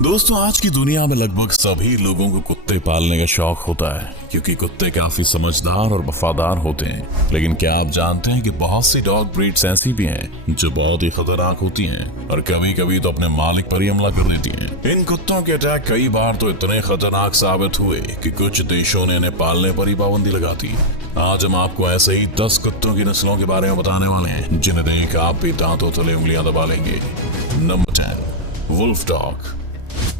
दोस्तों, आज की दुनिया में लगभग सभी लोगों को कुत्ते पालने का शौक होता है क्योंकि कुत्ते काफी समझदार और वफादार होते हैं। लेकिन क्या आप जानते हैं कि बहुत सी डॉग ब्रीड्स ऐसी भी हैं जो बहुत ही खतरनाक होती हैं और कभी कभी तो अपने मालिक पर ही हमला कर देती हैं। इन कुत्तों के अटैक कई बार तो इतने खतरनाक साबित हुए कि कुछ देशों ने इन्हें पालने पर ही पाबंदी लगा दी। आज हम आपको ऐसे ही 10 कुत्तों की नस्लों के बारे में बताने वाले हैं जिन्हें देख आप भी दांतों तले उंगलियां दबा लेंगे। Number 10, wolf dog.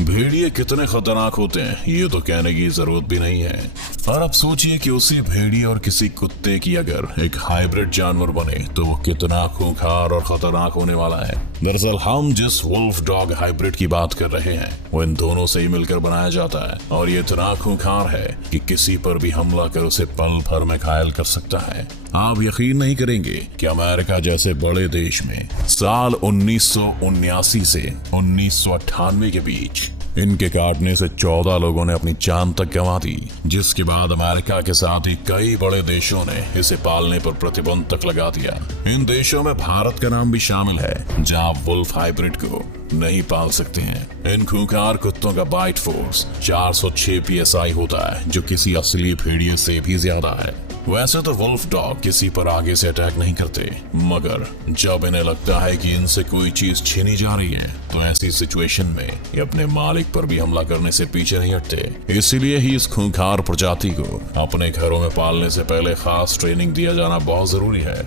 भेड़िए कितने खतरनाक होते हैं ये तो कहने की जरूरत भी नहीं है। और अब सोचिए कि उसी भेड़िए और किसी कुत्ते की अगर एक हाइब्रिड जानवर बने तो वो कितना खूंखार और खतरनाक होने वाला है। दरअसल हम जिस वुल्फ डॉग हाइब्रिड की बात कर रहे हैं वो इन दोनों से ही मिलकर बनाया जाता है और ये इतना खूंखार है कि किसी पर भी हमला कर उसे पल भर में घायल कर सकता है। आप यकीन नहीं करेंगे कि अमेरिका जैसे बड़े देश में साल 1979 से 1998 के बीच इनके काटने से 14 लोगों ने अपनी जान तक गंवा दी, जिसके बाद अमेरिका के साथ ही कई बड़े देशों ने इसे पालने पर प्रतिबंध तक लगा दिया। इन देशों में भारत का नाम भी शामिल है जहां आप वुल्फ हाइब्रिड को नहीं पाल सकते हैं। इन खूंखार कुत्तों का बाइट फोर्स 406 PSI होता है जो किसी असली भेड़िए से भी ज्यादा है। वैसे तो वुल्फ डॉग किसी पर आगे से अटैक नहीं करते, मगर जब इन्हें लगता है कि इनसे कोई चीज छीनी जा रही है तो ऐसी सिचुएशन में ये अपने मालिक पर भी हमला करने से पीछे नहीं हटते। इसीलिए ही इस खूंखार प्रजाति को अपने घरों में पालने से पहले खास ट्रेनिंग दिया जाना बहुत जरूरी है।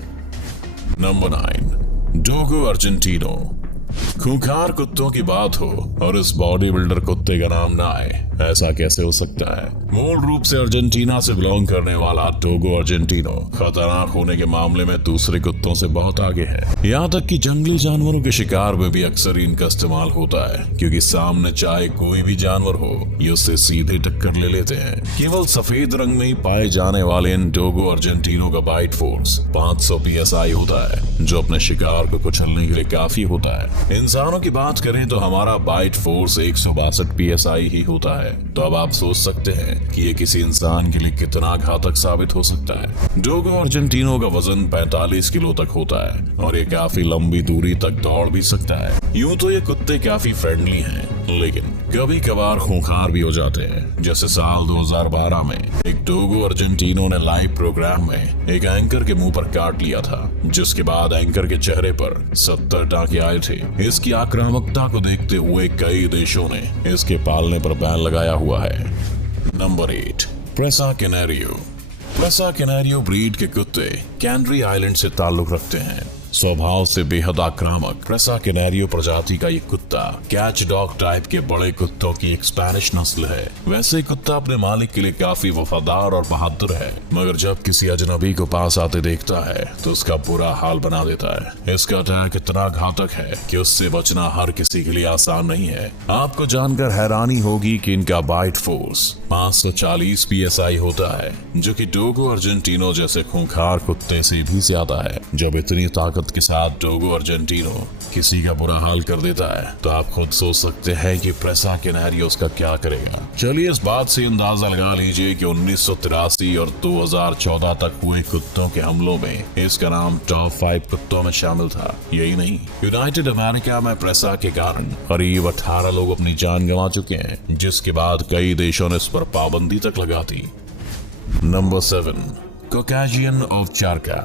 Number 9, Dogo Argentino. खूंखार कुत्तों की बात हो और इस बॉडी बिल्डर कुत्ते का नाम ना आए, ऐसा कैसे हो सकता है। मूल रूप से अर्जेंटीना से बिलोंग करने वाला डोगो अर्जेंटिनो खतरनाक होने के मामले में दूसरे कुत्तों से बहुत आगे है। यहाँ तक कि जंगली जानवरों के शिकार में भी अक्सर इनका इस्तेमाल होता है क्योंकि सामने चाहे कोई भी जानवर हो ये उससे सीधे टक्कर ले लेते हैं। केवल सफेद रंग में ही पाए जाने वाले इन डोगो अर्जेंटिनो का बाइट फोर्स 500 PSI होता है जो अपने शिकार को कुचलने के लिए काफी होता है। इंसानों की बात करें तो हमारा बाइट फोर्स 162 PSI ही होता है। तो अब आप सोच सकते हैं कि ये किसी इंसान के लिए कितना घातक साबित हो सकता है। डोगो अर्जेंटिनो का वजन 45 किलो तक होता है और ये काफी लंबी दूरी तक दौड़ भी सकता है। यूं तो ये कुत्ते काफी फ्रेंडली हैं, लेकिन कभी कभार खूंखार भी हो जाते हैं। जैसे साल 2012 में एक डोगो अर्जेंटिनो ने लाइव प्रोग्राम में एक एंकर के मुंह पर काट लिया था, जिसके बाद एंकर के चेहरे पर 70 टांके आए थे। इसकी आक्रामकता को देखते हुए कई देशों ने इसके पालने पर बैन लगाया हुआ है। नंबर 8, प्रेसा कैनेरियो। प्रेसा कैनेरियो ब्रीड के कुत्ते कैनरी आइलैंड से ताल्लुक रखते हैं। स्वभाव से बेहद आक्रामक प्रेसा कैनेरियो प्रजाति का ये कुत्ता कैच डॉग टाइप के बड़े कुत्तों की एक स्पेनिश नस्ल है। वैसे कुत्ता अपने मालिक के लिए काफी वफादार और बहादुर है, मगर जब किसी अजनबी को पास आते देखता है तो उसका बुरा हाल बना देता है। इसका अटैक इतना घातक है कि उससे बचना हर किसी के लिए आसान नहीं है। आपको जानकर हैरानी होगी कि इनका बाइट फोर्स 540 PSI होता है, जो कि डोगो अर्जेंटिनो जैसे खूंखार कुत्ते से भी ज्यादा है। जब इतनी ताकत के साथ डोगो अर्जेंटिनो किसी का बुरा हाल कर देता है तो आप खुद सोच सकते हैं कि प्रेसा कैनेरियो उसका क्या करेगा। चलिए इस बात से अंदाजा लगा लीजिए कि 1983 और 2014 तक हुए कुत्तों के हमलों में इसका नाम टॉप 5 कुत्तों में शामिल था। यही नहीं, यूनाइटेड अमेरिका में प्रेसा के कारण करीब 18 लोग अपनी जान गंवा चुके हैं, जिसके बाद कई देशों ने इस पर पाबंदी तक लगा दी। Number 7, Caucasian Ovcharka.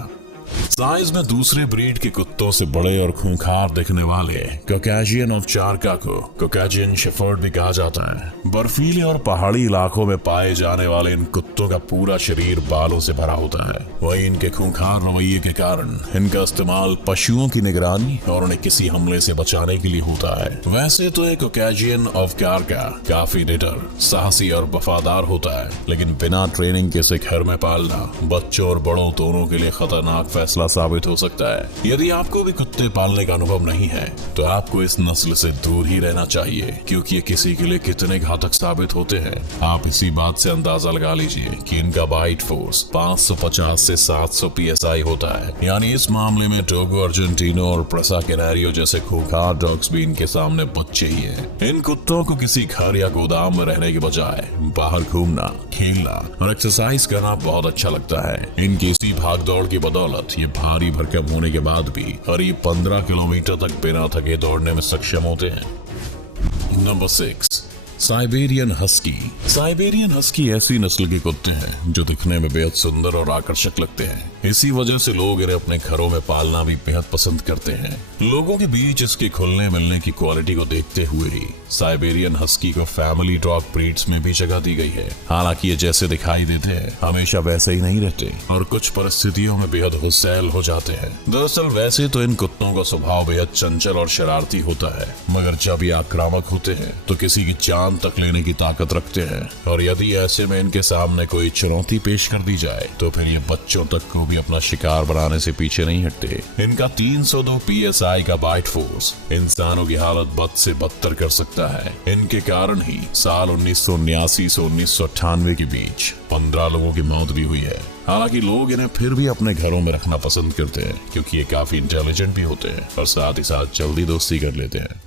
साइज में दूसरे ब्रीड के कुत्तों से बड़े और खूंखार दिखने वाले कॉकेशियन ओवचारका को कॉकेशियन शेफर्ड भी कहा जाता है। बर्फीले और पहाड़ी इलाकों में पाए जाने वाले इन कुत्तों का पूरा शरीर बालों से भरा होता है। वहीं इनके खूंखार रवैये के कारण इनका इस्तेमाल पशुओं की निगरानी और उन्हें किसी हमले से बचाने के लिए होता है। वैसे तो एक कॉकेशियन ओवचारका काफी निडर, साहसी और वफादार होता है, लेकिन बिना ट्रेनिंग के इसे घर में पालना बच्चों और बड़ों दोनों के लिए खतरनाक फैसला साबित हो सकता है। यदि आपको भी कुत्ते पालने का अनुभव नहीं है तो आपको इस नस्ल से दूर ही रहना चाहिए, क्योंकि ये किसी के लिए कितने घातक साबित होते हैं आप इसी बात से अंदाजा लगा लीजिए कि इनका बाइट फोर्स 550 से 700 PSI होता है। यानी इस मामले में डोगो अर्जेंटिनो और प्रेसा कैनेरियो जैसे खूंखार डॉग्स भी इनके सामने बच्चे ही हैं। इन कुत्तों को किसी घर या गोदाम में रहने के बजाय बाहर घूमना, खेलना और एक्सरसाइज करना बहुत अच्छा लगता है। इनकी इसी भाग दौड़ की बदौलत साथ ये भारी भरकम होने के बाद भी करीब 15 किलोमीटर तक बिना थके दौड़ने में सक्षम होते हैं। Number 6, Siberian husky. Siberian husky ऐसी नस्ल के कुत्ते हैं जो दिखने में बेहद सुंदर और आकर्षक लगते हैं। इसी वजह से लोग इन्हें अपने घरों में पालना भी बेहद पसंद करते हैं। लोगों के बीच इसके खुलने मिलने की क्वालिटी को देखते हुए ही साइबेरियन हस्की को फैमिली डॉग ब्रीड्स में भी जगह दी गई है। हालांकि ये जैसे दिखाई देते हैं हमेशा वैसे ही नहीं रहते और कुछ परिस्थितियों में बेहद गुस्सैल हो जाते हैं। दरअसल वैसे तो इन कुत्तों का स्वभाव बेहद चंचल और शरारती होता है, मगर जब ये आक्रामक होते हैं तो किसी की जान तक लेने की ताकत रखते हैं। और यदि ऐसे में इनके सामने कोई चुनौती पेश कर दी जाए तो फिर ये बच्चों तक को भी अपना शिकार बनाने से पीछे नहीं हटते। इनका 302 PSI का बाइट फोर्स इंसानों की हालत बद से बदतर कर सकता है। इनके कारण ही साल 1979 से 1998 के बीच 15 लोगों की मौत भी हुई है। हालांकि लोग इन्हें फिर भी अपने घरों में रखना पसंद करते हैं क्योंकि ये काफी इंटेलिजेंट भी होते हैं और साथ ही साथ जल्दी दोस्ती कर लेते हैं।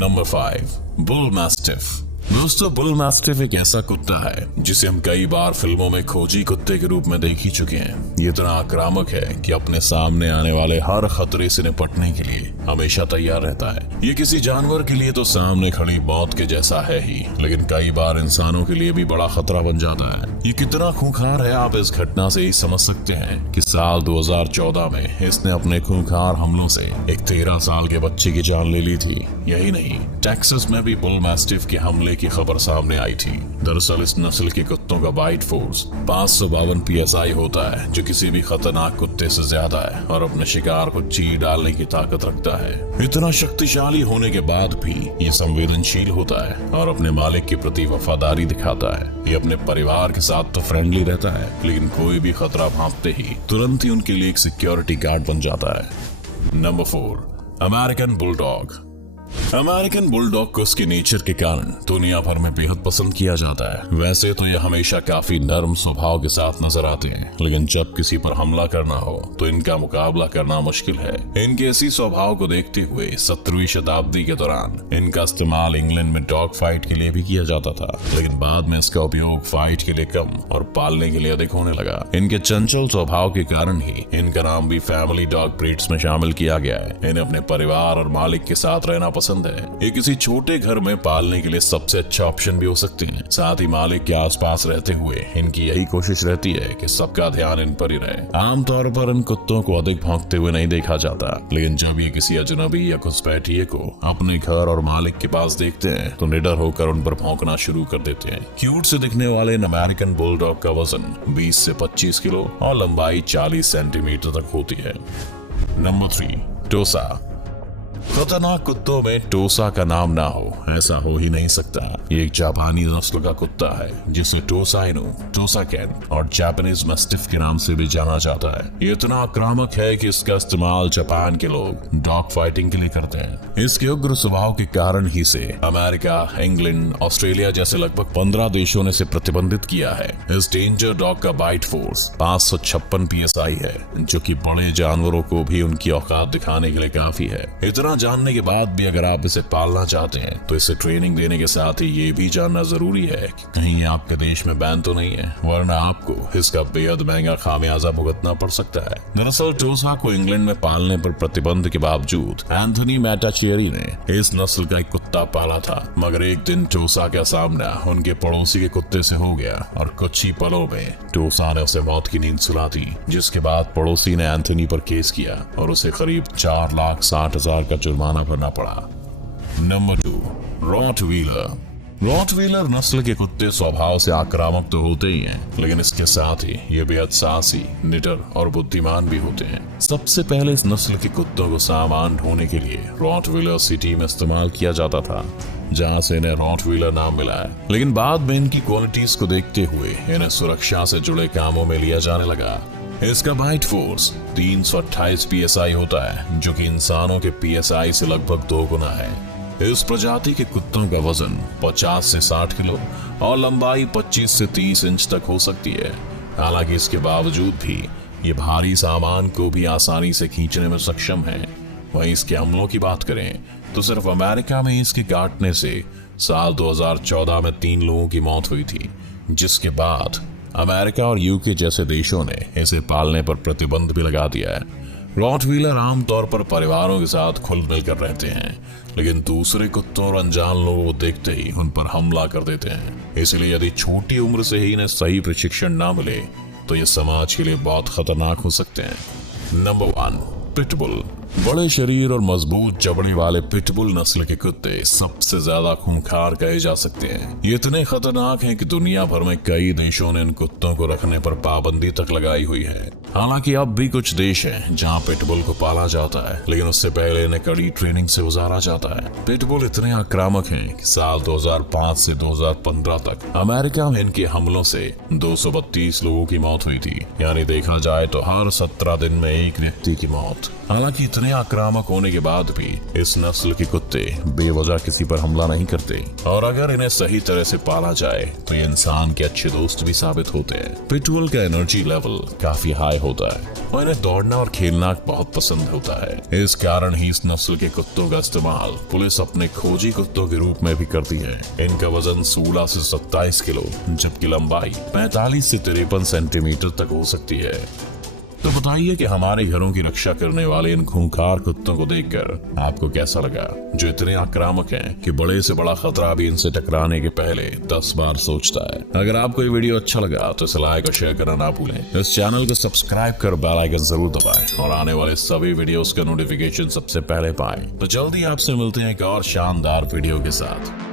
Number 5, bull mastiff. दोस्तों, बुल मैस्टिफ एक ऐसा कुत्ता है जिसे हम कई बार फिल्मों में खोजी कुत्ते के रूप में देख ही चुके हैं। ये इतना आक्रामक है कि अपने सामने आने वाले हर खतरे से निपटने के लिए हमेशा तैयार रहता है। ये किसी जानवर के लिए तो सामने खड़ी मौत के जैसा है ही, लेकिन कई बार इंसानों के लिए भी बड़ा खतरा बन जाता है। ये कितना खूंखार है आप इस घटना से ही समझ सकते हैं कि साल 2014 में इसने अपने खूंखार हमलों से एक 13 साल के बच्चे की जान ले ली थी। यही नहीं, टेक्सास में भी बुल मैस्टिफ के हमले की खबर सामने आई थी। दरअसल इस नस्ल के कुत्तों का बाइट फोर्स 552 PSI होता है, जो किसी भी खतरनाक कुत्ते से ज्यादा है और अपने शिकार को चीर डालने की ताकत रखता है। इतना शक्तिशाली होने के बाद भी ये संवेदनशील होता है और अपने मालिक के प्रति वफादारी दिखाता है। ये अपने परिवार के साथ तो फ्रेंडली रहता है, लेकिन कोई भी खतरा भांपते ही तुरंत ही उनके लिए एक सिक्योरिटी गार्ड बन जाता है। Number 4, American bulldog. American bulldog को उसके नेचर के कारण दुनिया भर में बेहद पसंद किया जाता है। वैसे तो ये हमेशा काफी नर्म स्वभाव के साथ नजर आते हैं, लेकिन जब किसी पर हमला करना हो तो इनका मुकाबला करना मुश्किल है। इनके इसी स्वभाव को देखते हुए 17वीं शताब्दी के दौरान इनका इस्तेमाल इंग्लैंड में डॉग फाइट के लिए भी किया जाता था, लेकिन बाद में इसका उपयोग फाइट के लिए कम और पालने के लिए अधिक होने लगा। इनके चंचल स्वभाव के कारण ही इनका नाम भी फैमिली डॉग ब्रीड्स में शामिल किया गया है। इन्हें अपने परिवार और मालिक के साथ रहना पसंद है। ये किसी छोटे घर में पालने के लिए सबसे अच्छा ऑप्शन भी हो सकती हैं। साथ ही मालिक के आसपास रहते हुए इनकी यही कोशिश रहती है कि सबका ध्यान इन पर ही रहे। आमतौर पर इन कुत्तों को अधिक भौंकते हुए नहीं देखा जाता, लेकिन जब ये किसी अजनबी या घुसपैठिए को अपने घर और मालिक के पास देखते हैं तो निडर होकर उन पर भौंकना शुरू कर देते हैं। क्यूट से दिखने वाले इन अमेरिकन बुलडॉग का वजन 20 से 25 किलो और लंबाई 40 सेंटीमीटर तक होती है। नंबर 3, टोसा। खतरनाक कुत्तों में टोसा का नाम ना हो ऐसा हो ही नहीं सकता। ये एक जापानी नस्ल का कुत्ता है जिसे टोसा इनु, टोसा कैन और जापानीज मैस्टिफ के नाम से भी जाना जाता है। ये इतना आक्रामक है कि इसका इस्तेमाल जापान के लोग डॉग फाइटिंग के लिए करते हैं। इसके उग्र स्वभाव के कारण ही से अमेरिका, इंग्लैंड, ऑस्ट्रेलिया जैसे लगभग 15 देशों ने इसे प्रतिबंधित किया है। इस डेंजर डॉग का बाइट फोर्स 556 PSI है, जो कि बड़े जानवरों को भी उनकी औकात दिखाने के लिए काफी है। इतना जानने के बाद भी अगर आप इसे पालना चाहते हैं तो इसे ट्रेनिंग देने के साथ ही ये भी जानना जरूरी है कि कहीं ये आपके देश में बैन तो नहीं है, वरना आपको इसका बेहद महंगा खामियाजा भुगतना पड़ सकता है। दरअसल टोसा को इंग्लैंड में पालने पर प्रतिबंध के बावजूद एंथनी मैटाचेरी ने इस नस्ल का एक कुत्ता पाला था, मगर एक दिन टोसा का सामना उनके पड़ोसी के कुत्ते से हो गया और कुछ ही पलों में टोसा ने उसे मौत की नींद सुला दी, जिसके बाद पड़ोसी ने एंथनी पर केस किया और उसे करीब 4,60,000 का जुर्माना भरना पड़ा। Number 2, Rottweiler. रॉटवीलर नस्ल के कुत्ते स्वभाव से आक्रामक तो होते ही हैं, लेकिन इसके साथ ही ये बेहद साहसी, निडर और बुद्धिमान भी होते हैं। सबसे पहले इस नस्ल के कुत्तों को सामान ढोने के लिए रॉटवीलर सिटी में इस्तेमाल किया जाता था, जहाँ से इन्हें रॉटवीलर नाम मिला है। लेकिन बाद में इनकी क्वालिटीज को देखते हुए इन्हें सुरक्षा से जुड़े कामों में लिया जाने लगा। इसका बाइट फोर्स 328 PSI होता है, जो कि इंसानों के PSI से लगभग 2 गुना है। इस प्रजाति के कुत्तों का वजन 50 से 60 किलो और लंबाई 25 से 30 इंच तक हो सकती है। हालांकि इसके बावजूद भी ये भारी सामान को भी आसानी से खींचने में सक्षम है। वहीं इसके हमलों की बात करें तो सिर्फ अमेरिका में इसके काटने से साल 2014 में 3 लोगों की मौत हुई थी, जिसके बाद अमेरिका और यूके जैसे देशों ने इसे पालने पर प्रतिबंध भी लगा दिया है। रॉटवीलर आमतौर पर परिवारों के साथ खुल मिल कर रहते हैं, लेकिन दूसरे कुत्तों और अनजान लोगों को देखते ही उन पर हमला कर देते हैं। इसलिए यदि छोटी उम्र से ही इन्हें सही प्रशिक्षण ना मिले तो ये समाज के लिए बहुत खतरनाक हो सकते हैं। Number 1, pitbull. बड़े शरीर और मजबूत जबड़े वाले पिटबुल नस्ल के कुत्ते सबसे ज्यादा खूंखार कहे जा सकते हैं। ये इतने खतरनाक हैं कि दुनिया भर में कई देशों ने इन कुत्तों को रखने पर पाबंदी तक लगाई हुई है। हालांकि अब भी कुछ देश हैं जहां पिटबुल को पाला जाता है, लेकिन उससे पहले इन्हें कड़ी ट्रेनिंग से गुजारा जाता है। पिटबुल इतने आक्रामक हैं कि साल 2005 से 2015 तक अमेरिका में इनके हमलों से 232 लोगों की मौत हुई थी। यानी देखा जाए तो हर 17 दिन में एक व्यक्ति की मौत। हालांकि इतने आक्रामक होने के बाद भी इस नस्ल के कुत्ते बेवजह किसी पर हमला नहीं करते, और अगर इन्हें सही तरह से पाला जाए तो ये इंसान के अच्छे दोस्त भी साबित होते हैं। पिटबुल का एनर्जी लेवल काफी हाई होता है और इन्हें दौड़ना और खेलना बहुत पसंद होता है। इस कारण ही इस नस्ल के कुत्तों का इस्तेमाल पुलिस अपने खोजी कुत्तों के रूप में भी करती है। इनका वजन 16 से 27 किलो जबकि लंबाई 45 से 53 सेंटीमीटर तक हो सकती है। तो बताइए कि हमारे घरों की रक्षा करने वाले इन खूंखार कुत्तों को देखकर आपको कैसा लगा, जो इतने आक्रामक हैं कि बड़े से बड़ा खतरा भी इनसे टकराने के पहले 10 बार सोचता है। अगर आपको ये वीडियो अच्छा लगा तो इसे लाइक और शेयर करना ना भूलें। इस चैनल को सब्सक्राइब कर बेल आइकन जरूर दबाएं और आने वाले सभी वीडियोस का नोटिफिकेशन सबसे पहले पाएं। तो जल्दी आपसे मिलते हैं एक और शानदार वीडियो के साथ।